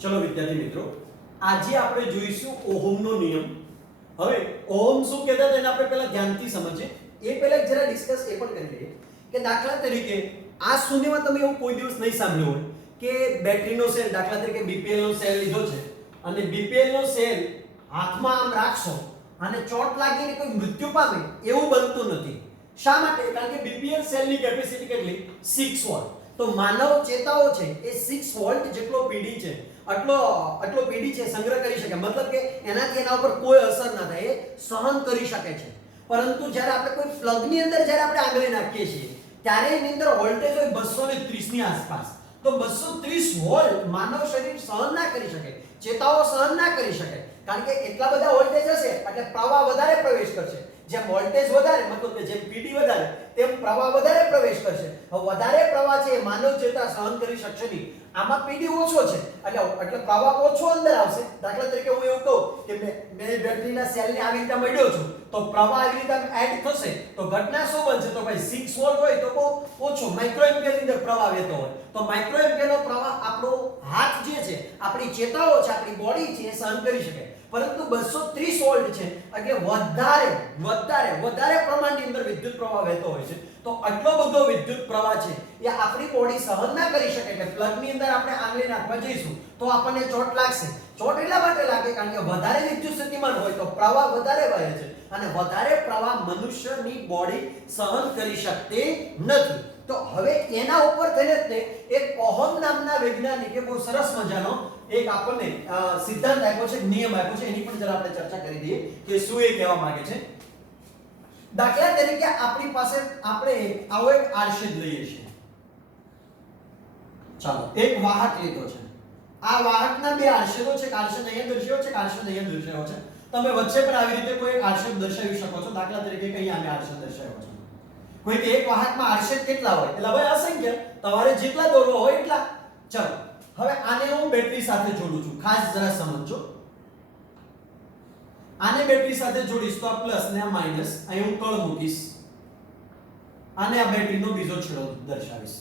ચલો વિદ્યાર્થી મિત્રો, આજે આપણે જોઈશું ઓહમનો નિયમ. હવે ઓહમ શું કહેતા હતા એને આપણે પહેલા ધ્યાનથી સમજીએ. એ પહેલા જરા ડિસ્કસ એ પણ કરી લઈએ કે દાખલા તરીકે આ શૂન્યમાં તમે એવું કોઈ દિવસ નહીં સાંભળ્યું હોય કે બેટરીનો સેલ, દાખલા તરીકે બીપીએલ નો સેલ લીધો છે અને બીપીએલ નો સેલ હાથમાં આમ રાખશો અને ચોટ લાગીને કોઈ મૃત્યુ પામે એવું બનતું નથી. શા માટે? કારણ કે બીપીએલ સેલની કેપેસિટી કેટલી? 6 વોલ્ટ. તો માનવ ચેતાઓ છે એ 6 વોલ્ટ જેટલો પીડી છે, આટલો પીડી છે સંગ્રહ કરી શકે. મતલબ કે એનાથી એના ઉપર કોઈ અસર ના થાય, એ સહન કરી શકે છે. પરંતુ જ્યારે આપણે કોઈ પ્લગની અંદર જ્યારે આપણે આંગળી નાખીએ છીએ ત્યારે એની અંદર વોલ્ટેજ હોય 230 ની આસપાસ. તો 230 વોલ્ટ માનવ શરીર સહન ના કરી શકે, ચેતાઓ સહન ના કરી શકે. કારણ કે એટલા બધા વોલ્ટેજ હશે એટલે પ્રવાહ વધારે પ્રવેશ કરશે. જેમ વોલ્ટેજ વધારે મતલબ કે જેમ પીડી વધારે તેમ પ્રવાહ વધારે પ્રવેશ કરશે. હવે વધારે પ્રવાહ છે એ માનવ ચેતા સહન કરી શકશે નહીં. આમાં પીડી ઓછો છે એટલે પ્રવાહ ઓછો અંદર આવશે. દાખલા તરીકે હું એવું કહું કે મેં બેટરીના સેલને આવી રીતે મળ્યો છું તો પ્રવાહ આવી રીતે એડ થશે તો ઘટના શું બનશે? તો ભાઈ 6 વોલ્ટ હોય તો બહુ ઓછો માઇક્રોએમ્પિયર ની અંદર પ્રવાહ વહેતો હોય તો માઇક્રોએમ્પિયર નો પ્રવાહ આપણો હાથ જે છે, આપણી ચેતાઓ છે, આપણી બોડી છે એ સહન કરી શકે. પરંતુ 230 વોલ્ટ છે એટલે વધારે પ્રમાણની અંદર વિદ્યુત પ્રવાહ વહેતો હોય છે. તો આટલો બધો વિદ્યુત પ્રવાહ છે એ આપણી બોડી સહન ના કરી શકે. એટલે પ્લગની અંદર આપણે આંગળી નાખવા જઈશું તો આપણને ચોટ લાગશે. ચોટ એટલા માટે લાગે કારણ કે વધારે વિદ્યુત સ્થિતિમાન હોય તો પ્રવાહ વધારે વહે છે અને વધારે પ્રવાહ મનુષ્યની બોડી સહન કરી શકતી નથી. તો હવે એના ઉપર થઈને એક ઓહમ નામના વૈજ્ઞાનિકે બહુ સરસ મજાનો એક આપણને સિદ્ધાંત આપ્યો છે, નિયમ આપ્યો છે. એની પણ જરા આપણે ચર્ચા કરી દઈએ કે શું એ કહેવા માંગે છે. દાખલા તરીકે આપણી પાસે આપણે આવો એક આરશેદ લઈએ છીએ. ચાલો એક વાહક લીધો છે. આ વાહકના બે આરશેદો છે. આરશેદ અહીંયા દર્શાવ્યો છે, આરશેદ અહીંયા દર્શાવ્યો છે. તમે વચ્ચે પણ આવી રીતે કોઈ આરશેદ દર્શાવી શકો છો. દાખલા તરીકે અહીંયા અમે આરશેદ દર્શાવ્યો છે. કોઈ કે એક વાહકમાં આરશેદ કેટલા હોય? એટલે ભાઈ અસંખ્ય, તમારે જેટલા દોરવા હોય એટલા. ચલો હવે આને હું બેટરી સાથે જોડું છું. ખાસ જરા સમજો. આને બેટરી સાથે જોડીશ તો આ પ્લસ ને આ માઈનસ, અહીં હું કળ મૂકીશ. આને આ બેટરીનો બીજો છેડો દર્શાવીશ.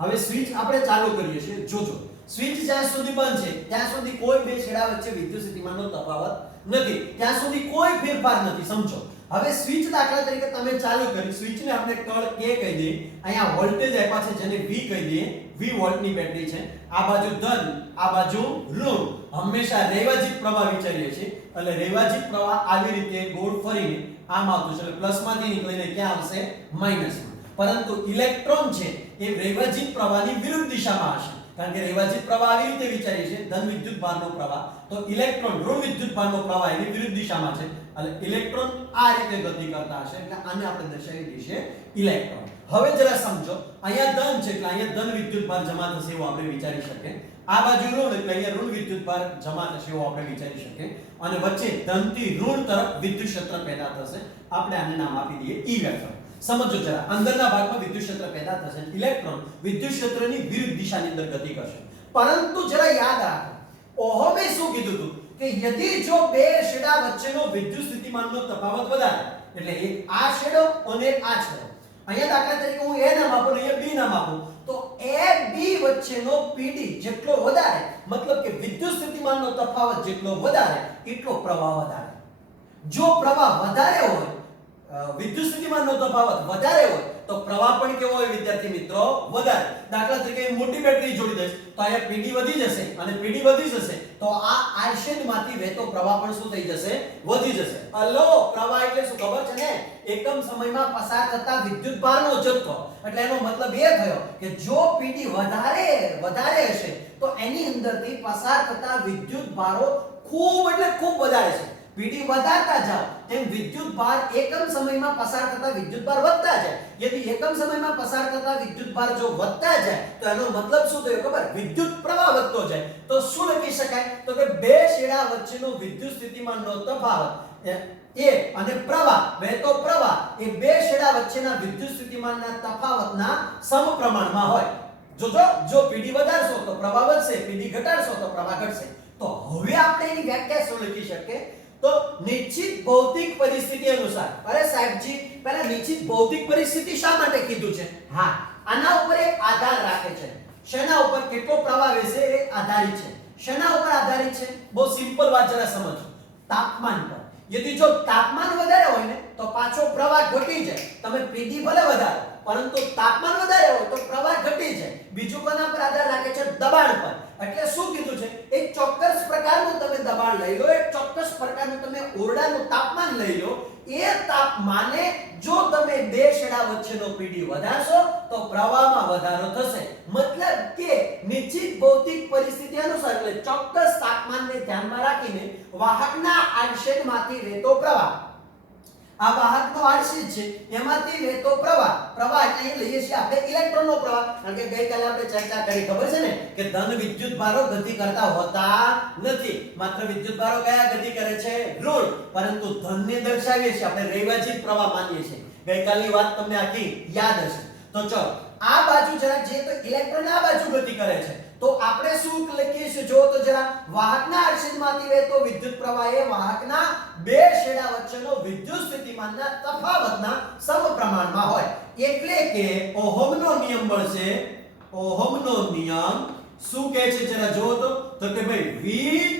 હવે સ્વિચ આપણે ચાલુ કરીએ છીએ. જોજો સ્વિચ જ્યાં સુધી બંધ છે ત્યાં સુધી કોઈ બે છેડા વચ્ચે વિદ્યુત સ્થિતિમાનનો તફાવત નથી, ત્યાં સુધી કોઈ ફેરફાર નથી. સમજો હવે સ્વિચ દાખલા તરીકે તમે ચાલુ કરી, સ્વિચને આપણે કળ K કહી દઈએ. અહીંયા વોલ્ટેજ આપ્યા છે જેને V કહી દઈએ. V વોલ્ટની બેટરી છે. આ બાજુ ધન, આ બાજુ ઋણ. હંમેશા રૈવાજિક પ્રવાહ વિચારીએ છીએ એટલે રૈવાજિક પ્રવાહ આવી રીતે ગોળ ફરીને આમ આવતું છે એટલે પ્લસમાંથી નીકળીને ક્યાં આવશે? માઈનસમાં. પરંતુ ઇલેક્ટ્રોન છે એ રૈવાજિક પ્રવાહની વિરુદ્ધ દિશામાં હશે. કારણ કે રૈવાજિક પ્રવાહ આવી રીતે વિચારીએ છીએ, ધન વિદ્યુત ભારનો પ્રવાહ, તો ઇલેક્ટ્રોન ઋણ વિદ્યુત ભારનો પ્રવાહ એની વિરુદ્ધ દિશામાં છે એટલે ઇલેક્ટ્રોન આ રીતે ગતિ કરતા હશે એટલે આને આપણે દર્શાવી દઈએ ઇલેક્ટ્રોન. હવે જરા સમજો, અહીંયા ધન છે એટલે અહીંયા ધન વિદ્યુત ભાર જમા થશે એવું આપણે વિચારી શકીએ. આ બાજુ ઋણ એટલે અહીંયા ઋણ વિદ્યુત ભાર જમા થશે એવું આપણે વિચારી શકીએ. અને વચ્ચે ધનથી ઋણ તરફ વિદ્યુત ક્ષેત્ર પેદા થશે. આપણે આને નામ આપી દઈએ E વેક્ટર. સમજો જરા, અંદરના ભાગમાં વિદ્યુત ક્ષેત્ર પેદા થશે. ઇલેક્ટ્રોન વિદ્યુત ક્ષેત્રની વિરુદ્ધ દિશાની અંદર ગતિ કરશે. પરંતુ જરા યાદ રાખો, ઓહમે શું કીધું હતું કે યદિ જો બે છેડા વચ્ચેનો વિદ્યુત સ્થિતિમાનનો તફાવત વધારે, એટલે એક આ છેડો અને એક આ છેડો, અહીંયા દાખલા તરીકે હું A નામ આપું અને અહીંયા B નામ આપું, તો A B વચ્ચેનો PD જેટલો વધારે, મતલબ કે વિદ્યુત સ્થિતિમાનનો તફાવત જેટલો વધારે એટલો પ્રવાહ વધારે. જો પ્રવાહ વધારે હોય, વિદ્યુત સ્થિતિમાનનો તફાવત વધારે હોય તો પ્રવાહ પણ કેવો હોય વિદ્યાર્થી મિત્રો? વધારે. દાખલા તરીકે મોટી બેટરી જોડી દઈશ તો અહીંયા PD વધી જશે અને PD વધી જશે તો આ આરશેદમાંથી વહેતો પ્રવાહ પણ શું થઈ જશે? વધી જશે. હલો, પ્રવાહ એટલે શું ખબર છે ને? એકમ સમયમાં પસાર થતા વિદ્યુત ભારનો જથ્થો. એટલે એનો મતલબ એ થયો કે જો PD વધારે હશે તો એની અંદરથી પસાર થતા વિદ્યુત ભારો ખૂબ એટલે ખૂબ વધારે છે. PD વધારતા જાઓ તેમ વિદ્યુત ભાર એકમ સમયમાં પસાર થતા વિદ્યુત ભાર વધતા જાય. यदि એકમ સમયમાં પસાર થતા વિદ્યુત ભાર જો વધતા જાય તો એનો મતલબ શું થયો ખબર? વિદ્યુત પ્રવાહ વધતો જાય. તો શું લખી શકાય? તો કે બે છેડા વચ્ચેનો વિદ્યુત સ્થિતિમાનનો તફાવત એ અને પ્રવાહ, વહેતો પ્રવાહ એ બે છેડા વચ્ચેના વિદ્યુત સ્થિતિમાનના તફાવતના સમપ્રમાણમાં હોય. જો PD વધારશો તો પ્રવાહ વધશે, PD ઘટાડશો તો પ્રવાહ ઘટશે. તો હવે આપણે એની વ્યાખ્યા શું લખી શકીએ? તો નિશ્ચિત ભૌતિક પરિસ્થિતિ અનુસાર. અરે સાહેબજી, પહેલા નિશ્ચિત ભૌતિક પરિસ્થિતિ શા માટે કીધું છે? હા, આના ઉપર એક આધાર રાખે છે. શેના ઉપર? કેટલો પ્રવાહ વહેશે એ આધારિત છે. શેના ઉપર આધારિત છે? બહુ સિમ્પલ વાત જરા સમજો. તાપમાન પર. यदि જો તાપમાન વધારે હોય ને તો પાછો પ્રવાહ ઘટી જાય. તમે પીડી ભલે વધારો પરંતુ તાપમાન વધારે હોય તો પ્રવાહ ઘટી જાય. બીજું કોના પર આધાર રાખે છે? દબાણ પર. એટલે શું કીધું છે? એક ચોક્કસ પ્રકારનું તમે દબાણ લઈ લો, એક ચોક્કસ પ્રકારનું તમે ઓરડાનું તાપમાન લઈ લો. એ તાપમાને જો તમે બે છેડા વચ્ચેનો પીડી વધારશો તો પ્રવાહમાં વધારો થશે. મતલબ કે નિશ્ચિત ભૌતિક પરિસ્થિતિ અનુસાર એટલે ચોક્કસ તાપમાનને ધ્યાનમાં રાખીને વાહકના આડછેદમાંથી વહેતો પ્રવાહ, આ વાહકનો આડછેદ છે એમાંથી વહેતો પ્રવાહ એટલે એ લઈએ છીએ આપણે ઇલેક્ટ્રોનનો પ્રવાહ. કારણ કે ગઈકાલે આપણે ચર્ચા કરી, ખબર છે ને કે ધન વિદ્યુત ભારો ગતિ કરતા હોતા નથી. માત્ર વિદ્યુત ભારો કયા ગતિ કરે છે? ઋણ. પરંતુ ધનને દર્શાવીએ છીએ આપણે રૈવાજીત પ્રવાહ માનીએ છીએ. ગઈકાલની વાત તમને આખી યાદ હશે. તો ચલો આ બાજુ જરા જે તો ઇલેક્ટ્રોન આ બાજુ ગતિ કરે છે તો આપણે શું લખીએ છીએ? જો તો જરા વાહકના આડછેદમાંથી વહેતો વિદ્યુત પ્રવાહ એ વાહકના બે છેડા વચ્ચેનો વિદ્યુત સ્થિતિમાનના તફાવતના સમપ્રમાણમાં હોય. એટલે કે ઓહમનો નિયમ બનશે. ઓહમનો નિયમ શું કહે છે? જરા જો તો કે ભાઈ V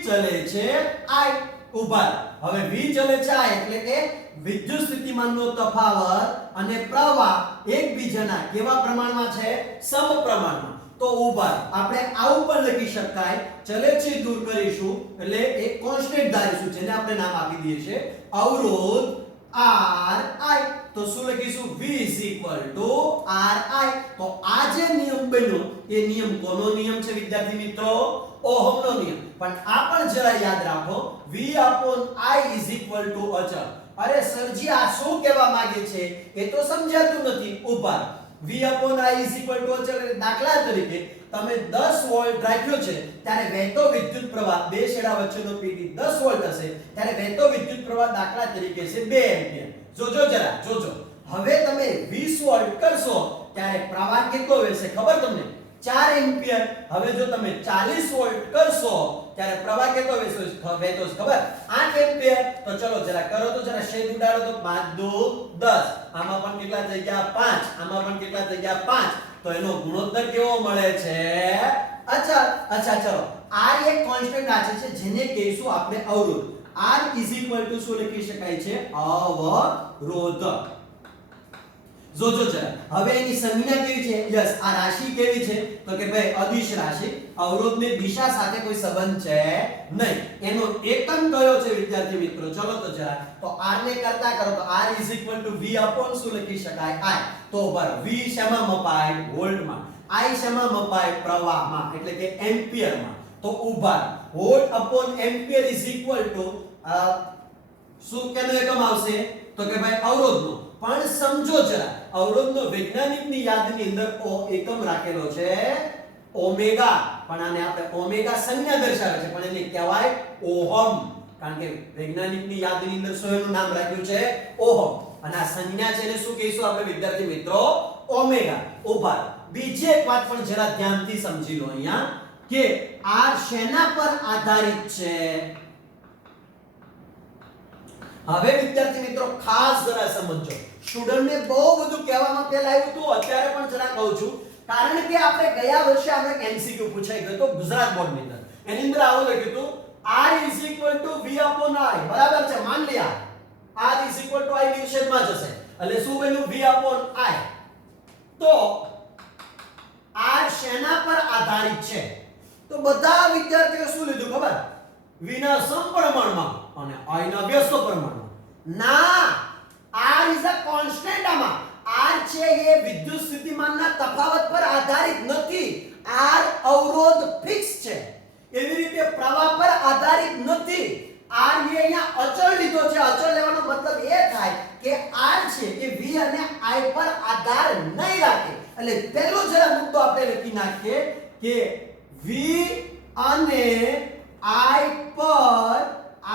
ચલે છે I. ઉભા. હવે V ચલે છે I એટલે કે વિદ્યુત સ્થિતિમાનનો તફાવત અને પ્રવાહ એકબીજાના કેવા પ્રમાણમાં છે? સમપ્રમાણમાં. તો ઉભા આપણે આવું પણ લખી શકાય. ચલે છે દૂર કરીશું એટલે એક કોન્સ્ટન્ટ ધારીશું જેને આપણે નામ આપી દઈએ છીએ અવરોધ Ri. તો શું લખીશું? V Ri. તો આ જે નિયમ બન્યો એ નિયમ કોનો નિયમ છે વિદ્યાર્થી મિત્રો? ઓહમનો નિયમ. પણ આ પણ જરા યાદ રાખો V I અચળ. અરે સરજી આ શું કહેવા માંગે છે એ તો સમજાતું નથી. ઉભા. V I અચળ એટલે દાખલા તરીકે તમે 10 વોલ્ટ રાખ્યો છે ત્યારે વહેતો વિદ્યુત પ્રવાહ બે છેડા વચ્ચેનો પીડી 10 વોલ્ટ હશે ત્યારે વહેતો વિદ્યુત પ્રવાહ દાખલા તરીકે છે 2 એમ્પિયર. જોજો જરા જોજો. હવે તમે 20 વોલ્ટ કરશો ત્યારે પ્રવાહ કેટલો વહેશે ખબર તમને? 4 એમ્પિયર. હવે જો તમે 40 વોલ્ટ કરશો ત્યારે પ્રવાહ કેટલો વહેતો છે ખબર? 8 એમ્પિયર. તો ચલો જરા કરો તો જરા છેદ ઉડાડો તો 5 2 10. આમાં પણ કેટલા થઈ ગયા? 5. આમાં પણ કેટલા થઈ ગયા? 5. તો એનો ગુણોત્તર કેવો મળે છે? અચ્છા ચલો R એક કોન્સ્ટન્ટ રાશિ છે જેને કહીશું આપણે અવરોધ. R શું લખી શકાય છે? અવરોધ. જોજો જરા હવે એની સંજ્ઞા કેવી છે? યસ આ રાશિ કેવી છે? તો કે ભાઈ અદિશ રાશિ. અવરોધની દિશા સાથે કોઈ સંબંધ છે નહીં. એનો એકમ કયો છે વિદ્યાર્થી મિત્રો? ચલો તો જરા તો R ને કરતા કરો તો R V શું લખી શકાય? I. તો બરાબર V શેમાં મપાય? વોલ્ટમાં. I શેમાં મપાય? પ્રવાહમાં એટલે કે એમ્પિયરમાં. તો ઉભા વોલ્ટ અપોન એમ્પિયર શું કેનો એકમ આવશે? તો કે ભાઈ અવરોધનો. પણ સમજો જરા અવરોધનો વૈજ્ઞાનિકની યાદની અંદર એકમ રાખેલો છે ઓમેગા. પણ આને આપણે ઓમેગા સંજ્ઞા દર્શાવે છે પણ એને કહેવાય ઓહમ. કારણ કે વૈજ્ઞાનિકની યાદની અંદર શું એનું નામ રાખ્યું છે? ઓહમ. અને આ સંજ્ઞા છે એને શું કહીશું આપણે વિદ્યાર્થી મિત્રો? ઓમેગા. ઉભા. બીજી એક વાત પણ જરા ધ્યાનથી સમજી લો અહીંયા કે આ શેના પર આધારિત છે? હવે વિદ્યાર્થી મિત્રો ખાસ જરા સમજો. સ્ટુડન્ટને બહુ બધું કહેવામાં પહેલા આવ્યું હતું અત્યારે પણ જરા કહું છું કારણ કે આપણે ગયા વર્ષે આપણે એમસીક્યુ પૂછાઈ ગયો તો ગુજરાત બોર્ડની અંદર. એની અંદર આવું લખ્યું હતું R V I. બરાબર છે? માન લ્યા R I નિષેધમાં જશે એટલે શું બન્યું? V I. તો R શેના પર આધારિત છે? તો બધા વિદ્યાર્થીઓ શું લીધું ખબર? V ના સમપ્રમાણમાં અને I ના વ્યસ્ત પ્રમાણમાં. ના, R is a constant. આમાં R છે એ વિદ્યુત સ્થિતિમાનના તફાવત પર આધારિત નથી. R અવરોધ ફિક્સ છે. એવી રીતે પ્રવાહ પર આધારિત નથી. R એ અહીંયા અચળ લીધો છે. અચળ લેવાનો મતલબ એ થાય કે R છે એ V અને I પર આધાર નહીં રાખે. એટલે પહેલો જરા મુદ્દો આપણે લખી નાખીએ કે V અને I પર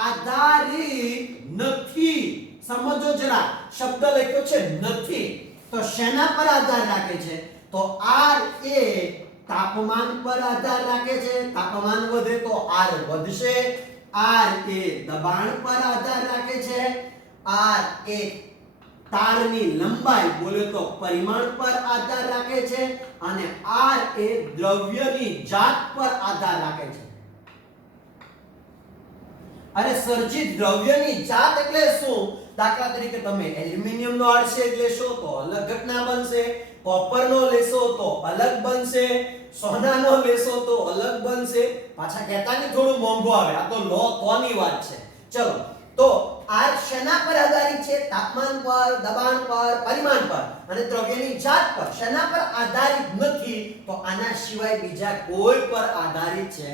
આધારિત નથી. સમજો જરા શબ્દ લખ્યો છે નથી. તો શેના પર આધાર રાખે છે? તો R એ તાપમાન પર આધાર રાખે છે. તાપમાન વધે તો R વધશે. R એ દબાણ પર આધાર રાખે છે. R એ તારની લંબાઈ બોલે તો પરિમાણ પર આધાર રાખે છે અને R એ દ્રવ્યની જાત પર આધાર રાખે છે. અને સર્જિત દ્રવ્યની જાત એટલે શું? દાખલા તરીકે તમે એલ્યુમિનિયમ નો આર્ટશેડ લેશો તો અલગ ઘટના બનશે, કોપર નો લેશો તો અલગ બનશે, સોનાનો લેશો તો અલગ બનશે. પાછા કહેતા ને થોડું મોંઘું આવે, આ તો લો તોની વાત છે. ચલો, તો આ શેના પર આધારિત છે? તાપમાન પર, દબાણ પર, પરિમાણ પર અને દ્રવ્યની જાત પર. શેના પર આધારિત નથી? તો આના સિવાય બીજા કોઈ પર આધારિત છે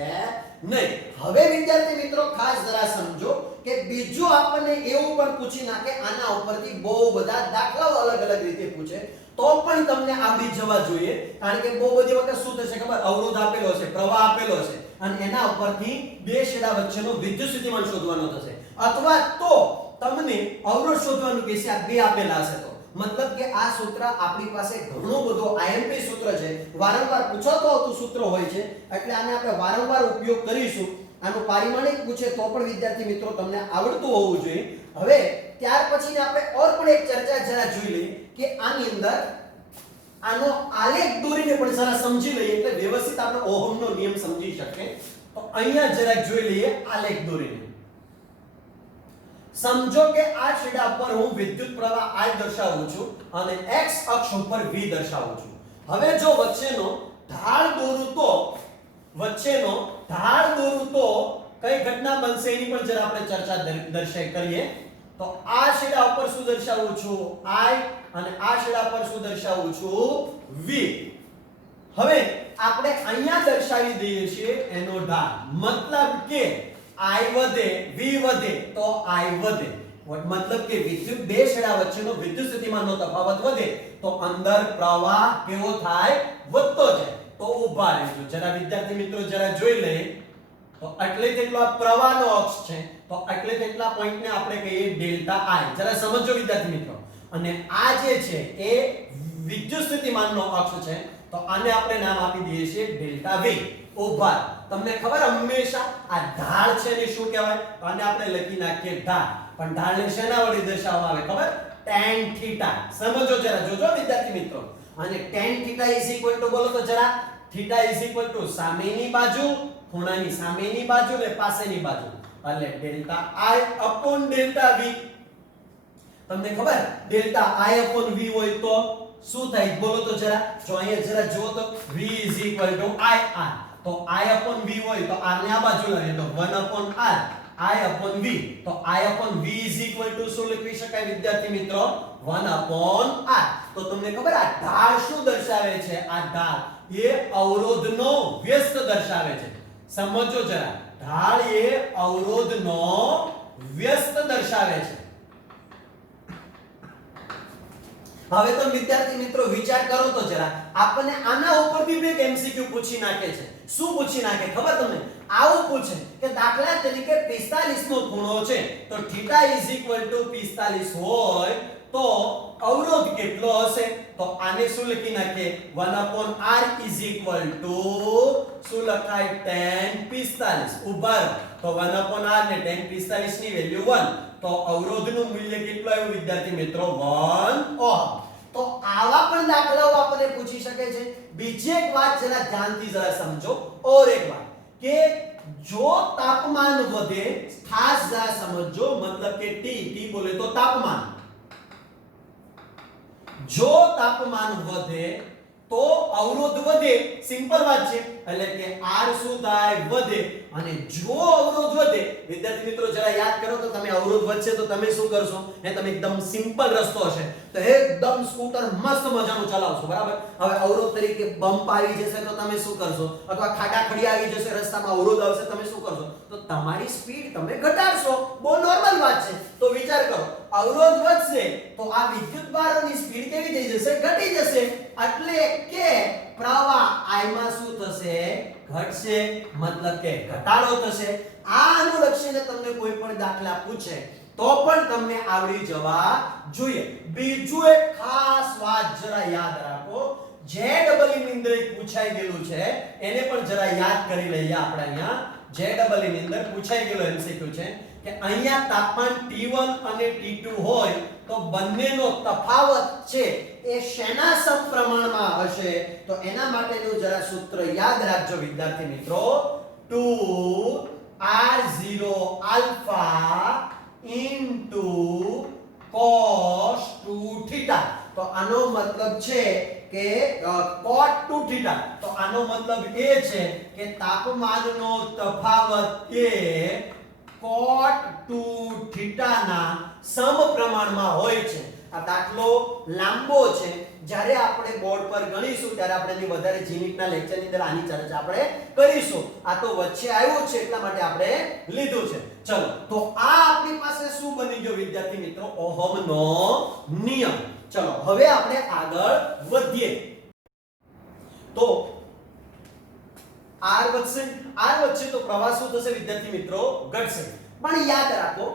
નહીં. હવે વિદ્યાર્થી મિત્રો ખાસ જરા સમજો કે બીજું આપણને એવું પણ પૂછી નાખે, આના ઉપરથી બહુ બધા દાખલાઓ અલગ અલગ રીતે પૂછે તો પણ તમને આવડી જવા જોઈએ. કારણ કે બહુ બધી વખત શું થશે ખબર? અવરોધ આપેલો છે, પ્રવાહ આપેલો છે અને એના ઉપરથી બે છેડા વચ્ચેનો વિદ્યુત સ્થિતિમાન શોધવાનો થશે, અથવા તો તમને અવરોધ શોધવાનું કહેશે. આ બે આપેલા હશે તો મતલબ કે આ સૂત્ર આપણી પાસે ઘણો બધો આઈએમપી સૂત્ર છે, વારંવાર પૂછાતો આવતું સૂત્ર હોય છે, એટલે આને આપણે વારંવાર ઉપયોગ કરીશું. આનું પારિમાણિક પૂછે તો પણ વિદ્યાર્થી મિત્રો તમને આવડતું હોવું જોઈએ. હવે ત્યાર પછી આપણે ઓર પણ એક ચર્ચા જરા જોઈ લઈએ કે આની અંદર આનો આલેખ દોરીને પણ જરા સમજી લઈએ એટલે વ્યવસ્થિત આપણે ઓહમનો નિયમ સમજી શકીએ. તો અહીંયા જરાક જોઈ લઈએ આલેખ દોરીને. સમજો કે આ છેડા પર હું વિદ્યુત પ્રવાહ I દર્શાવું છું અને x અક્ષ ઉપર v દર્શાવું છું. હવે જો વચ્ચેનો ઢાળ દોરું તો કઈ ઘટના બનશે એની પણ જરા આપણે ચર્ચા દર્શાઈ કરીએ. તો આ છેડા ઉપર શું દર્શાવું છું? I અને આ છેડા પર શું દર્શાવું છું? v. હવે આપણે અહીંયા દર્શાવી દઈએ છીએ એનો ઢાળ, મતલબ કે I વધે, v વધે તો I વધે. મતલબ કે વિદ્યુત બે છેડા વચ્ચેનો વિદ્યુત સ્થિતિમાનનો તફાવત વધે તો અંદર પ્રવાહ કેવો થાય? વધતો જાય. તો ઊભા રહેજો જરા વિદ્યાર્થી મિત્રો, જરા જોઈ લે. તો એટલે તેટલો આ પ્રવાહનો અક્ષ છે, તો એટલે તેટલા પોઈન્ટને આપણે કહીએ ડેલ્ટા I. જરા સમજો વિદ્યાર્થી મિત્રો. અને આ જે છે એ વિદ્યુત સ્થિતિમાનનો અક્ષ છે, તો આને આપણે નામ આપી દઈએ છીએ ડેલ્ટા V. ઊભા. તમને ખબર હંમેશા આ ઢાળ છે ને શું કહેવાય? આને આપણે લખી નાખીએ ઢાળ. પણ ઢાળને શેના વડે દર્શાવવામાં આવે ખબર? tan theta. સમજો જરા, જોજો વિદ્યાર્થી મિત્રો. અને tan થીટા બોલો તો જરા. થીટા સામેની બાજુ, ખૂણાની સામેની બાજુ ને પાસેની બાજુ, એટલે delta I upon delta V. તમને ખબર ડેલ્ટા I upon V હોય તો શું થાય બોલો તો જરા. જો અહીંયા જરા જુઓ તો V IR. તો I upon V હોય તો R ને આ બાજુ લાવીએ તો 1 upon R I upon V. તો I upon V શું લખી શકાય વિદ્યાર્થી મિત્રો? 1 upon R. તો તમને ખબર આ ઢાળ શું દર્શાવે છે? આ ઢાળ એ અવરોધનો વ્યસ્ત દર્શાવે છે. સમજો જરા, ઢાળ એ અવરોધનો વ્યસ્ત દર્શાવે છે. હવે તો વિદ્યાર્થી મિત્રો વિચાર કરો તો જરા, આપણને આના ઉપરથી બે એમસીક્યુ પૂછી નાખે છે. શું પૂછી નાખે ખબર તમને? આવું પૂછે કે દાખલા તરીકે 45 નો ખૂણો છે તો θ 45 હોય તો અવરોધ કેટલો હશે? તો આને શું લખી નાખીએ? 1/r શું લખાય? tan 45. ઉભા રહો. તો 1/r ને tan 45 ની વેલ્યુ 1. તો અવરોધનું મૂલ્ય કેટલું આવ્યું વિદ્યાર્થી મિત્રો? 1 ઓહમ. તો આવા પણ દાખલાઓ આપણને પૂછી શકે છે. બીજી એક વાત જરા ધ્યાનથી જરા સમજો. ઓર એક વાત કે જો તાપમાન વધે, ખાસ જરા સમજો, મતલબ કે T બોલે તો તાપમાન. જો તાપમાન વધે તો અવરોધ વધે. સિમ્પલ વાત છે. એટલે કે R શું થાય? વધે. અને જો અવરોધ વધે, વિદ્યાર્થી મિત્રો જરા યાદ કરો તો તમે અવરોધ વધશે તો તમે શું કરશો? તમે એકદમ સિમ્પલ રસ્તો હશે તો એકદમ સ્કૂટર મસ્ત મજાનું ચલાવશો, બરાબર? હવે અવરોધ તરીકે બમ્પ આવી જશે તો તમે શું કરશો? અથવા ખાડા ખડી આવી જશે, રસ્તામાં અવરોધ આવશે, તમે શું કરશો? તો તમારી સ્પીડ તમે ઘટાડશો. બહુ નોર્મલ વાત છે. તો વિચાર કરો, અવરોધ વધશે તો આ વિદ્યુત ભારોની સ્પીડ કેવી થઈ જશે? ઘટી જશે. એટલે કે પ્રવાહ I માં શું થશે? ઘટશે. મતલબ કે ઘટાડો થશે. આ અનુલક્ષીને તમને કોઈ પણ દાખલા પૂછે તો પણ તમને આવડી જવા જોઈએ. બીજું એક ખાસ વાત જરા યાદ રાખો, JEE ની અંદર એક પૂછાઈ ગયેલું છે, એને પણ જરા યાદ કરી લઈએ આપણે. અહીંયા JEE ની અંદર પૂછાઈ ગયેલો MCQ છે કે અહીંયા તાપમાન T1 અને T2 હોય તો બંનેનો તફાવત છે એ શેના સમપ્રમાણમાં હશે? તો એના માટેનું જરા સૂત્ર યાદ રાખજો વિદ્યાર્થી મિત્રો. 2R0 alpha into cos 2 theta. તો આનો મતલબ છે કે cot 2 થીટા. તો આનો મતલબ એ છે કે તાપમાનનો તફાવત એ cot 2 થીટાના સમપ્રમાણમાં હોય છે. આ દાખલો લાંબો છે, જ્યારે આપણે બોર્ડ પર ગણીશું ત્યારે આપણે એની વધારે જીનિટના લેક્ચરની અંદર આની ચર્ચા આપણે કરીશું. આ તો વચ્ચે આવ્યું છે એટલા માટે આપણે લીધું છે. ચલો, તો આ આપણી પાસે શું બની ગયો વિદ્યાર્થી મિત્રો? ઓહમનો નિયમ. ચલો હવે આપણે આગળ વધીએ. તો r વધશે તો પ્રવાહ શું થશે વિદ્યાર્થી મિત્રો? ઘટશે. પણ યાદ રાખો,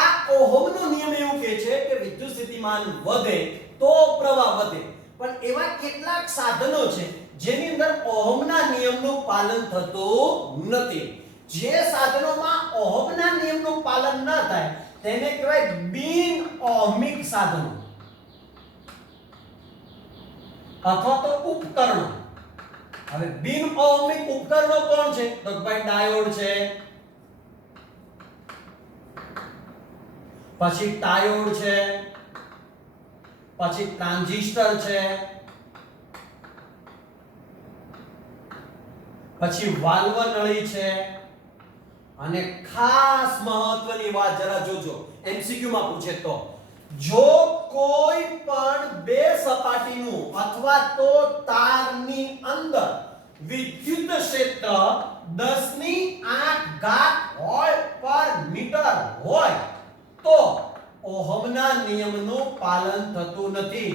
આ ઓહમનો નિયમ એવું કહે છે કે વિદ્યુત સ્થિતિમાન વધે તો પ્રવાહ વધે. પણ એવા કેટલાક સાધનો છે જેની અંદર ઓહમના નિયમનું પાલન થતું નથી. જે સાધનોમાં ઓહમના નિયમનું પાલન ન થાય તેને કહેવાય બિન ઓહમિક સાધનો અથવા તો ઉપકરણો. હવે બિન ઓહમિક ઉપકરણો કોણ છે? તો ભાઈ ડાયોડ છે, પછી ટાયોડ છે, પછી ટ્રાન્ઝિસ્ટર છે, પછી વાલ્વ નળી છે, અને ખાસ મહત્વની વાત જરા જોજો, એમસીક્યુ માં પૂછે તો જો કોઈ પણ બે સપાટીનું અથવા તો તારની અંદર વિદ્યુત ક્ષેત્ર 10⁸ વોલ્ટ પર મીટર હોય તો ઓહમના નિયમનું પાલન થતું નથી.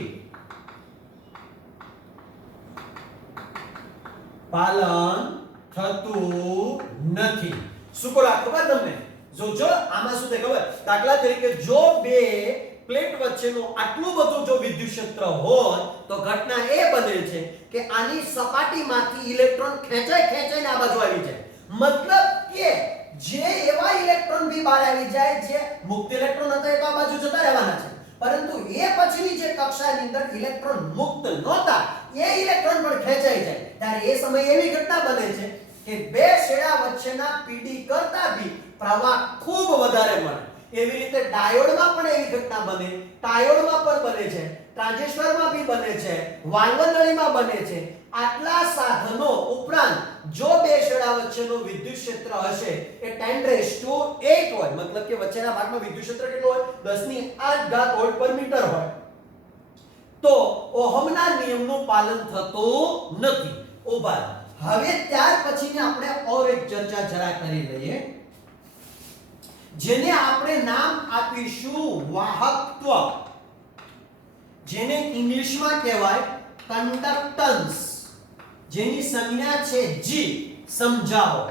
શું કરો ખબર તમને? જો આમાં શું થાય ખબર? દાખલા તરીકે જો બે પ્લેટ વચ્ચેનું આટલું બધું જો વિદ્યુત ક્ષેત્ર હોય તો ઘટના એ બને છે કે આની સપાટીમાંથી ઇલેક્ટ્રોન ખેંચાઈને આ બાજુ આવી જાય. મતલબ કે જે એવા ઇલેક્ટ્રોન બી બહાર આવી જાય જે મુક્ત ઇલેક્ટ્રોન હતા એ તો આ બાજુ જતા રહેવાના છે, પરંતુ એ પછીની જે કક્ષાની અંદર ઇલેક્ટ્રોન મુક્ત નહોતા એ ઇલેક્ટ્રોન પણ ખેંચાઈ જાય. ત્યારે એ સમયે એવી ઘટના બને છે કે બે છેડા વચ્ચેના પીડી કરતા બી પ્રવાહ ખૂબ વધારે મળે. એવી રીતે ડાયોડમાં પણ એવી ઘટના બને, ટાયોડમાં પણ બને છે, ટ્રાન્ઝિસ્ટરમાં બી બને છે, વાલ્વ નળીમાં બને છે. આટલા સાધનો ઉપરાંત જો બે છેડા વચ્ચેનું વિદ્યુત ક્ષેત્ર હશે એ 10⁸ હોય, મતલબ કે વચ્ચેના ભાગમાં વિદ્યુત ક્ષેત્ર કેટલું હોય? 10⁸ વોલ્ટ પર મીટર હોય, તો ઓહમના નિયમનું પાલન થતું નથી. ઉભા હવે ત્યાર પછીને આપણે ઓર એક ચર્ચા જરા કરી લઈએ, જેને આપણે નામ આપીશું વાહકત્વ, જેને ઇંગ્લિશમાં કહેવાય કન્ડક્ટન્સ, જેની સંજ્ઞા છે G. સમજાવો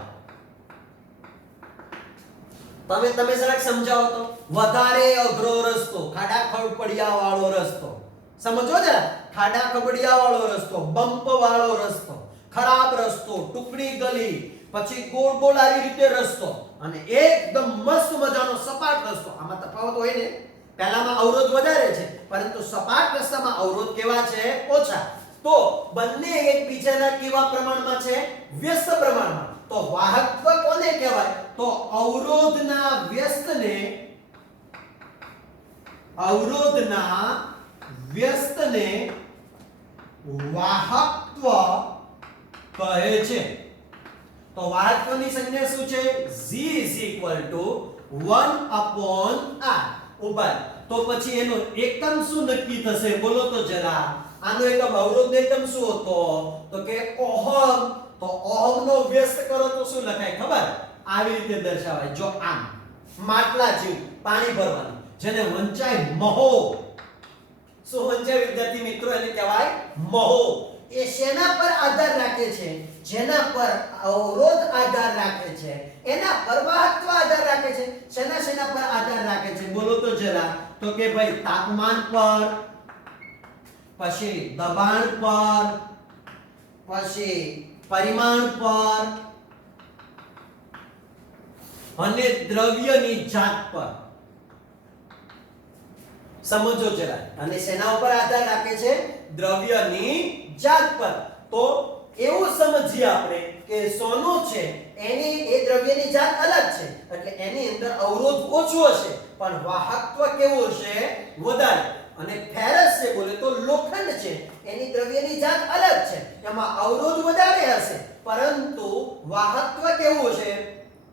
તમે જરાક સમજાવો તો. વધારે અઘરો રસ્તો, ખાડા ખબડિયા વાળો રસ્તો, સમજો જરા. ખાડા ખબડિયા વાળો રસ્તો, બમ્પ વાળો રસ્તો, ખરાબ રસ્તો, ટુકડી ગલી, પછી ગોળ ગોળ આવી રીતે રસ્તો, અને એકદમ મસ્ત મજાનો સપાટ રસ્તો. આમાં તફાવત હોય ને, પહેલામાં અવરોધ વધારે છે પરંતુ સપાટ રસ્તામાં અવરોધ કેવા છે? ઓછા. તો બંને એકબીજાના કેવા પ્રમાણમાં છે? વ્યસ્ત પ્રમાણમાં. તો વાહકત્વ કોને કહેવાય? તો અવરોધના વ્યસ્તને વાહકત્વ કહે છે. તો વાહકત્વની સંજ્ઞા શું છે? G = 1/r. ઉપર તો પછી એનો એકમ શું નક્કી થશે? બોલો તો જરા. આનો એકમ અવરોધનો એકમ શું હતો? તો કે ઓહમ. તો ઓહમનો વ્યસ્ત કરો તો શું લખાય ખબર? આવી રીતે દર્શાવાય. જો આમ માટલા જેવું પાણી ભરવાનું, જેને વંચાય મહો. શું વંચાય વિદ્યાર્થી મિત્રો? એને કહેવાય મહો. એ શેના પર આધાર રાખે છે? જેના પર અવરોધ આધાર રાખે છે એના પર વાહકત્વ આધાર રાખે છે. શેના પર આધાર રાખે છે? બોલો તો જરા. તો કે ભાઈ તાપમાન પર, પછી દબાણ પર, પછી પરિમાણ પર અને દ્રવ્યની જાત પર. સમજો જરા. અને શેના ઉપર આધાર રાખે છે? દ્રવ્યની જાત પર. તો એવું સમજીએ આપણે કે સોનું છે એની એ દ્રવ્યની જાત અલગ છે, એટલે એની અંદર અવરોધ ઓછો હશે પણ વાહકત્વ કેવું હશે વધારે અને ફેરસ છે બોલે તો લોખંડ છે એની દ્રવ્યની જાત અલગ છે એમાં અવરોધ વધારે હશે પરંતુ વાહકત્વ કેવું હશે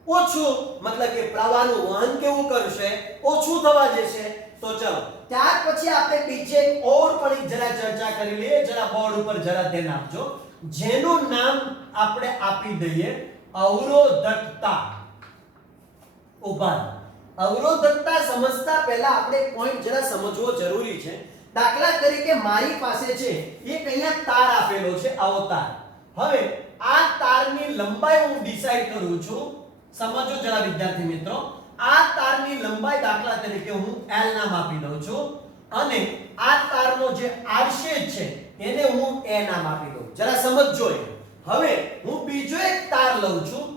ઓછું મતલબ કે પ્રવાહનું વહન કેવું કરશે ઓછું થવા જશે તો ચલો ત્યાર પછી આપણે બીજે ઓર પણ એક જરા ચર્ચા કરી લઈએ જરા બોર્ડ ઉપર જરા ધ્યાન આપજો જેનું નામ આપણે આપી દઈએ અવરોધકતા ઉભા અવરોધકતા સમજતા પહેલા આપણે પોઈન્ટ જરા સમજવો જરૂરી છે દાખલા તરીકે મારી પાસે છે એક અહીંયા તાર આપેલો છે આવો તાર હવે આ તારની લંબાઈ હું ડિસાઈડ કરું છું સમજો જરા વિદ્યાર્થી મિત્રો આ તારની લંબાઈ દાખલા તરીકે હું L નામ આપી દઉં છું અને આ તારનો જે આડછેદ છે એને હું A નામ આપી દઉં જરા સમજજો હવે હું બીજો એક તાર લઉં છું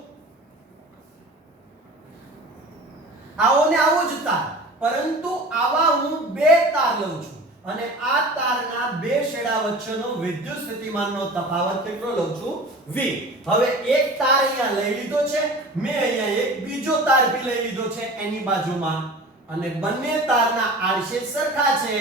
આવો ને આવો જ તાર પરંતુ આવા હું બે તાર લઉં છું અને આ તારના બે છેડા વચ્ચેનો વિદ્યુત સ્થિતિમાનનો તફાવત કેટલો લઉં છું V હવે એક તાર અહીંયા લઈ લીધો છે મેં અહીંયા એક બીજો તાર ભી લઈ લીધો છે એની બાજુમાં અને બંને તારના આડછેદ સરખા છે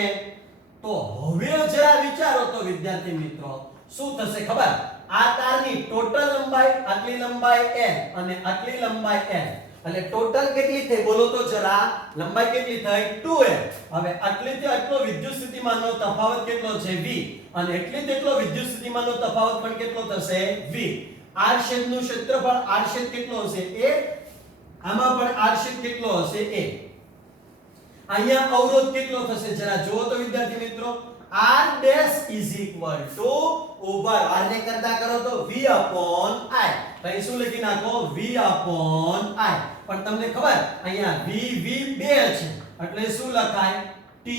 તો હવે જરા વિચારો તો વિદ્યાર્થી મિત્રો શું થશે ખબર આ તારની ટોટલ લંબાઈ આટલી લંબાઈ L અને આટલી લંબાઈ L એટલે ટોટલ કેટલી થઈ બોલો તો જરા લંબાઈ કેટલી થઈ 2L હવે આટલીથી આટલો વિદ્યુત સ્થિતિમાનનો તફાવત કેટલો છે V અને એટલી તેટલો વિદ્યુત સ્થિતિમાનનો તફાવત પણ કેટલો થશે V r છેદનું ક્ષેત્રફળ r છેદ કેટલો હશે A આમાં પણ r છેદ કેટલો હશે A અહીંયા અવરોધ કેટલો થશે જરા જુઓ તો વિદ્યાર્થી મિત્રો r dash is equal two over r ને કરતા કરો તો v અપોન i તો અહીં શું લખી નાખો v અપોન i પણ તમને ખબર અહીંયા v બે છે એટલે શું લખાય t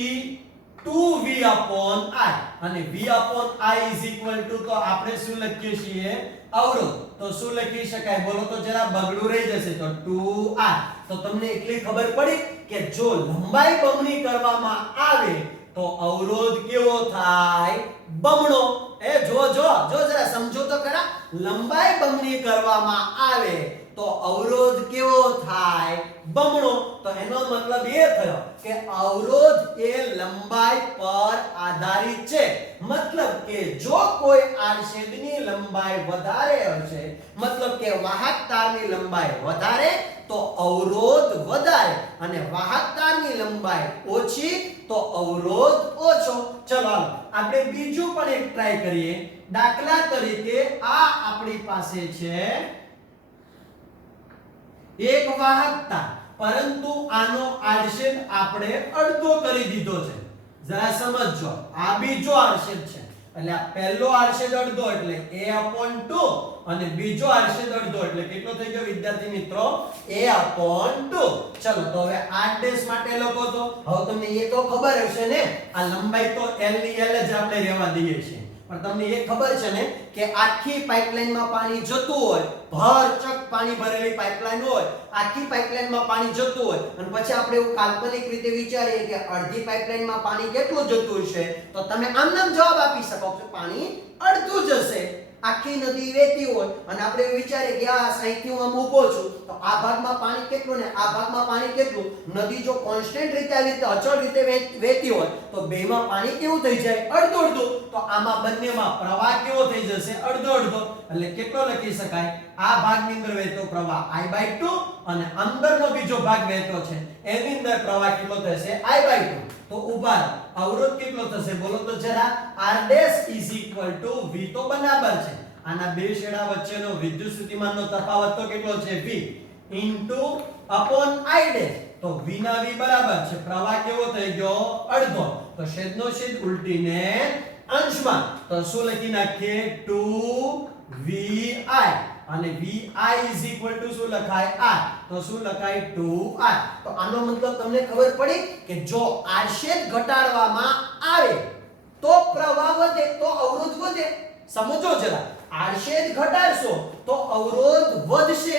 2v અપોન i અને v upon i is equal two તો આપણે શું લખીએ છીએ અવરોધ તો શું લખી શકાય બોલો તો જરા બગડું રહી જશે તો 2r તો તમને એટલી ખબર પડી કે જો લંબાઈ બમણી કરવામાં આવે તો અવરોધ કેવો થાય બમણો એ જો જરા સમજો તો ખરા લંબાઈ બમણી કરવામાં આવે તો અવરોધ કેવો થાય બમણો તો એનો મતલબ એ થયો કે અવરોધ એ લંબાઈ પર આધારિત છે મતલબ કે જો કોઈ આડછેદની લંબાઈ વધારે હશે મતલબ કે વાહક તારની લંબાઈ વધારે તો અવરોધ વધારે અને વાહક તારની લંબાઈ ઓછી તો અવરોધ ઓછો ચલો આપણે બીજું પણ એક ટ્રાય કરીએ દાખલા તરીકે આ આપણી પાસે છે એક વાહક તાર પરંતુ આનો આડછેદ આપણે અડધો કરી દીધો છે જરા સમજજો આ બીજો આડછેદ છે એટલે આ પહેલો આડછેદ અડધો એટલે a/2 અને બીજો આડછેદ અડધો એટલે કેટલો થઈ ગયો વિદ્યાર્થી મિત્રો a/2 ચલો તો હવે r' માટે લખો તો હવે તમને એ તો ખબર હશે ને આ લંબાઈ તો l ની l જ આપણે રહેવા દઈએ છીએ પણ તમને એ ખબર છે ને કે આખી પાઇપલાઇનમાં પાણી જતું હોય ભરચક પાણી ભરેલી પાઇપલાઇન હોય આખી પાઇપલાઇનમાં પાણી જતું હોય અને પછી આપણે એવું કાલ્પનિક રીતે વિચારીએ કે અડધી પાઇપલાઇનમાં પાણી કેટલું જતું હશે તો તમે આમ જવાબ આપી શકો કે પાણી અડધું જ હશે આખી નદી વહેતી હોય અને આપણે વિચારીએ કે આ સાઈથી હું આમ ઊભો છું તો આ ભાગમાં પાણી કેટલું ને આ ભાગમાં પાણી કેટલું નદી જો કોન્સ્ટન્ટ રીતે આવી રીતે અચળ રીતે વહેતી હોય તો બેમાં પાણી કેવું થઈ જાય અડધું અડધું તો આમાં બંનેમાં પ્રવાહ કેવો થઈ જશે અડધો અડધો એટલે કેટલો લખી શકાય આ ભાગની અંદર વહેતો પ્રવાહ I/2 અને અંદરનો બીજો ભાગ વહેતો છે એની અંદર પ્રવાહ કેટલો થશે I/2 તો ઉભા અવરોધ કેટલો થશે બોલો તો જરા r' is equal two v તો બરાબર છે આના બે છેડા વચ્ચેનો વિદ્યુત સ્થિતિમાનનો તફાવત તો કેટલો છે v ઇન્ટુ અપોન i' તો v ના v બરાબર છે પ્રવાહ કેવો થઈ ગયો અડધો તો છેદનો છેદ ઉલટીને અંશમાં તો શું લખી નાખીએ 2vi અને vi is equal to શું લખાય r તો શું લખાય 2r તો આનો મતલબ તમને ખબર પડી કે જો આડછેદ ઘટાડવામાં આવે તો પ્રવાહ વધે તો અવરોધ વધે સમજો જરા આડછેદ ઘટાડશો તો અવરોધ વધશે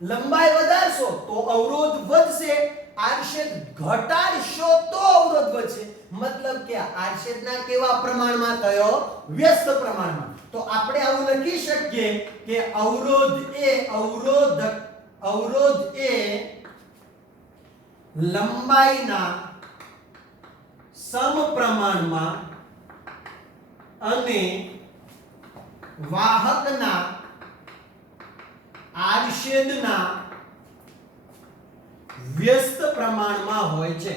લંબાઈ વધારશો તો અવરોધ વધશે આડછેદ ઘટાડશો તો અવરોધ વધશે મતલબ કે આડછેદના કેવા પ્રમાણમાં થયો વ્યસ્ત પ્રમાણમાં તો આપણે આવું લખી શકીએ કે અવરોધ એ અવરોધક અવરોધ એ લંબાઈના સમપ્રમાણમાં અને વાહકના આડછેદના વ્યસ્ત પ્રમાણમાં હોય છે.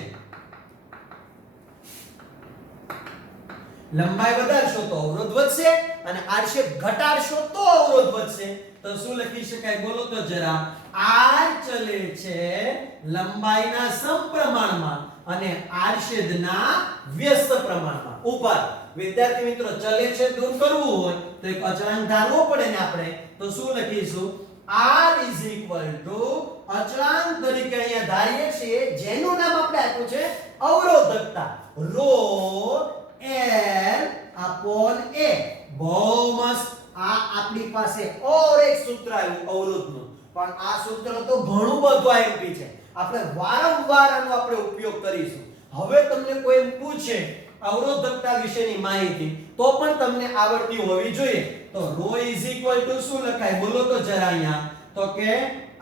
લંબાઈ વધારશો તો અવરોધ વધશે અને આડછેદ ઘટાડશો તો અવરોધ વધશે. તો શું લખી શકાય બોલો તો જરા? r ચલે છે લંબાઈના સમપ્રમાણમાં અને આડછેદના વ્યસ્ત પ્રમાણમાં. ઉપર વિદ્યાર્થી મિત્રો ચલે છે દૂર કરવું હોય તો એક અચળાંક ધારવો પડે ને આપણે. તો શું લખીશું? r અચળાંક તરીકે અહીંયા ધારીએ છીએ જેનું નામ આપણે આપ્યું છે અવરોધકતા. ρ L/A. બહુ મસ્ત. આ આપણી પાસે ઓર એક સૂત્ર આવ્યું અવરોધનું. પણ આ સૂત્ર તો ઘણું બધું આઈએમપી છે. આપણે વારંવાર આનો આપણે ઉપયોગ કરીશું. હવે તમને કોઈ પૂછે અવરોધકતા વિશેની માહિતી તો પણ તમને આવડતી હોવી જોઈએ. તો ρ શું લખાય બોલો તો જરા અહીંયા? તો કે r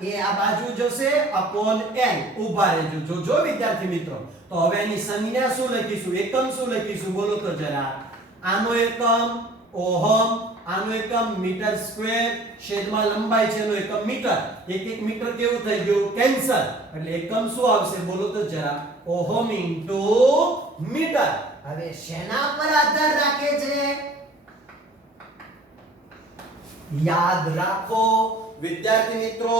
એ આ બાજુ જશે upon n. ઊભા રહેજો. જોજો વિદ્યાર્થી મિત્રો. તો હવે એની સંજ્ઞા શું લખીશું? એકમ શું લખીશું બોલો તો જરા? આનો એકમ ઓહમ, આનો એકમ મીટર સ્ક્વેર, છેદમાં લંબાઈ છે એનો એકમ મીટર. એક એક મીટર કેવું થઈ ગયું? કેન્સલ. એટલે એકમ શું આવશે બોલો તો જરા? Ohm into metre. હવે શેના પર આધાર રાખે છે? યાદ રાખો વિદ્યાર્થી મિત્રો,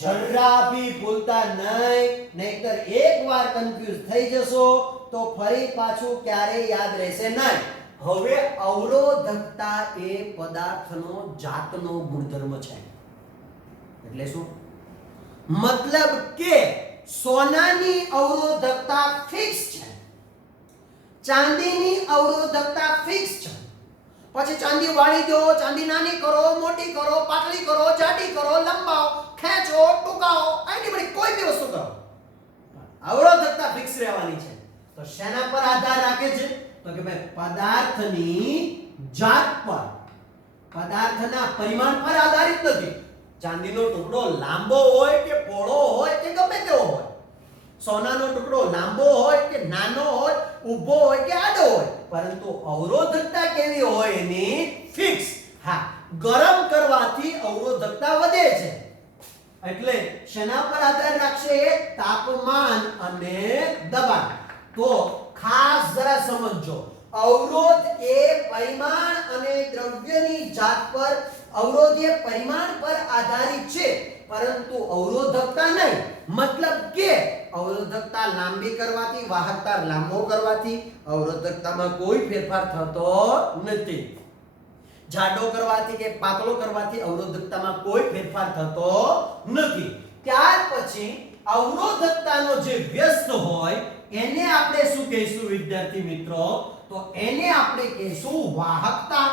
જરા ભી ભૂલતા નહીં, નહીતર એકવાર કન્ફ્યુઝ થઈ જશો તો ફરી પાછું ક્યારેય યાદ રહેશે નહીં. હવે અવરોધકતા એ પદાર્થનો જાતનો ગુણધર્મ છે. એટલે શું મતલબ કે સોનાની અવરોધકતા ફિક્સ છે, ચાંદીની અવરોધકતા ફિક્સ છે. પછી ચાંદી વાળી દો, ચાંદી નાની કરો, મોટી કરો, પાતળી કરો, જાડી કરો, લંબાવો, ખેંચો, ટૂંકાવો, આની બધી કોઈ બી વસ્તુ કરો, અવરોધકતા ફિક્સ રહેવાની છે. તો શેના પર આધાર રાખે છે? તો કે ભાઈ પદાર્થની જાત પર, પદાર્થના પરિમાણ પર આધારિત નથી. ચાંદીનો ટુકડો લાંબો હોય કે પહોળો હોય કે ગમે તેવો હોય, સોનાનો ટુકડો લાંબો હોય કે નાનો હોય, ઊભો હોય કે આડો હોય, પરંતુ અવરોધકતા કેવી હોય એની ફિક્સ. હા, ગરમ કરવાથી અવરોધકતા વધે છે. એટલે શેના પર આધાર રાખશે? તાપમાન અને દબાણ. તો ખાસ જરા સમજો, અવરોધ એ પરિમાણ અને દ્રવ્યની જાત પર, અવરોધ એ પરિમાણ પર આધારિત છે, પરંતુ અવરોધકતા નહીં. મતલબ કે અવરોધકતા લાંબી કરવાથી, વાહકતા લાંબો કરવાથી અવરોધકતામાં કોઈ ફેરફાર થતો નથી. જાડો કરવાથી કે પાતળો કરવાથી અવરોધકતામાં કોઈ ફેરફાર થતો નથી. ત્યાર પછી અવરોધકતાનો જે વ્યસ્ત હોય એને આપણે શું કહીશું વિદ્યાર્થી મિત્રો? તો એને આપણે કહીશું વાહકતા.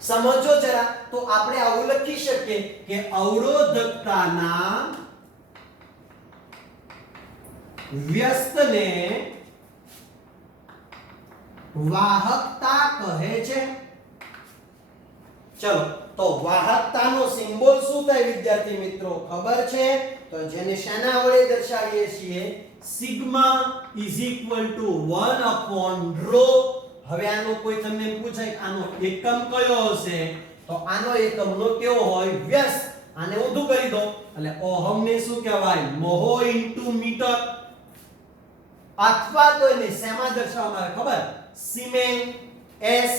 સમજો જરા. તો આપણે આવું લખી શકીએ કે અવરોધકતાના વ્યસ્તને વાહકતા કહે છે. ચલો, તો વાહકતાનો સિમ્બોલ શું થાય વિદ્યાર્થી મિત્રો? ખબર છે? તો જેને શેના વડે દર્શાવીએ છીએ? Sigma is equal to 1/ρ. હવે આનો કોઈ તમને પૂછે કે આનો એકમ કયો હશે? તો આનો એકમનો કેવો હોય? વ્યસ્ત. આને ઊંધું કરી દો એટલે ઓહમ ને શું કહેવાય? મોહો ઇન્ટુ મીટર. અથવા તો એને શેમાં દર્શાવવામાં આવે ખબર? Semen S.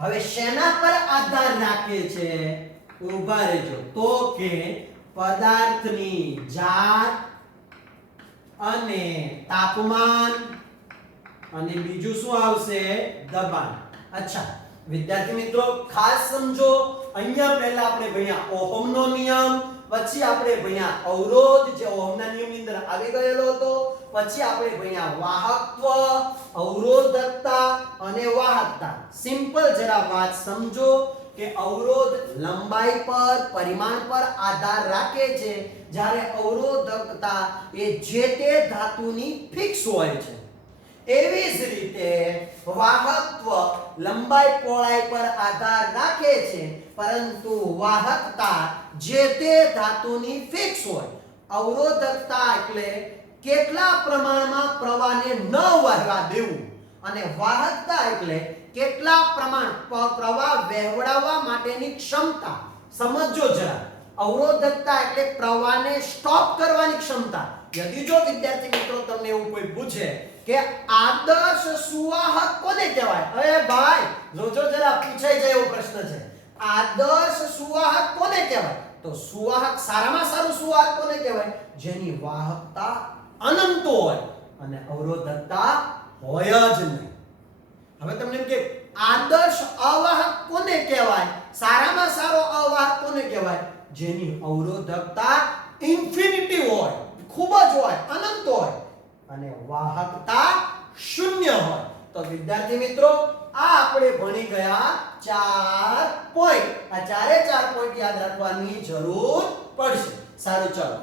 હવે શેના પર આધાર રાખે છે? ઊભા રહેજો. તો કે પદાર્થની જાત અને તાપમાન અને બીજું શું આવશે? દબાણ. અચ્છા વિદ્યાર્થી મિત્રો, ખાસ સમજો. અહીંયા પહેલા આપણે ભણ્યા ઓહમનો નિયમ, પછી આપણે ભણ્યા અવરોધ જે ઓહમના નિયમની અંદર આવી ગયેલો હતો, પછી આપણે ભણ્યા વાહકત્વ, અવરોધકતા અને વાહકતા. સિમ્પલ જરા વાત સમજો કે અવરોધ લંબાઈ પર, પરિમાણ પર આધાર રાખે છે, જ્યારે અવરોધકતા એ જે તે ધાતુની ફિક્સ હોય છે. એવી જ રીતે વાહકત્વ લંબાઈ પહોળાઈ પર આધાર રાખે છે, પરંતુ વાહકતા જે તે ધાતુની ફિક્સ હોય. અવરોધકતા એટલે કેટલા પ્રમાણમાં પ્રવાહને ન વહેવા દેવું, અને વાહકતા એટલે કેટલા પ્રવાહ વહેવડાવવા માટેની ક્ષમતા. સમજો જરા, અવરોધકતા એટલે પ્રવાહને સ્ટોપ કરવાની ક્ષમતા. यदि जो विद्यार्थी मित्रों તમને એવું કોઈ પૂછે કે આદર્શ સુવાહક કોને કહેવાય, અરે ભાઈ જોજો જરા, પૂછાઈ જાય એવો પ્રશ્ન છે. આદર્શ સુવાહક કોને કહેવાય? તો સુવાહક, સારામાં સારું સુવાહક કોને કહેવાય? જેની વાહકતા અનંત હોય અને અવરોધકતા હોય જ નહીં. હવે તમને એમ કે આદર્શ અવાહક કોને કહેવાય? સારામાં સારો અવાહક કોને કહેવાય? જેની અવરોધકતા ઇન્ફિનિટી હોય, ખૂબ જ હોય, અનંત હોય, અને વાહકતા શૂન્ય હોય. તો વિદ્યાર્થી મિત્રો, આ આપણે ભણી ગયા 4 પોઈન્ટ. આ ચારે 4 પોઈન્ટ યાદ રાખવાની જરૂર પડશે. સારું, ચાલો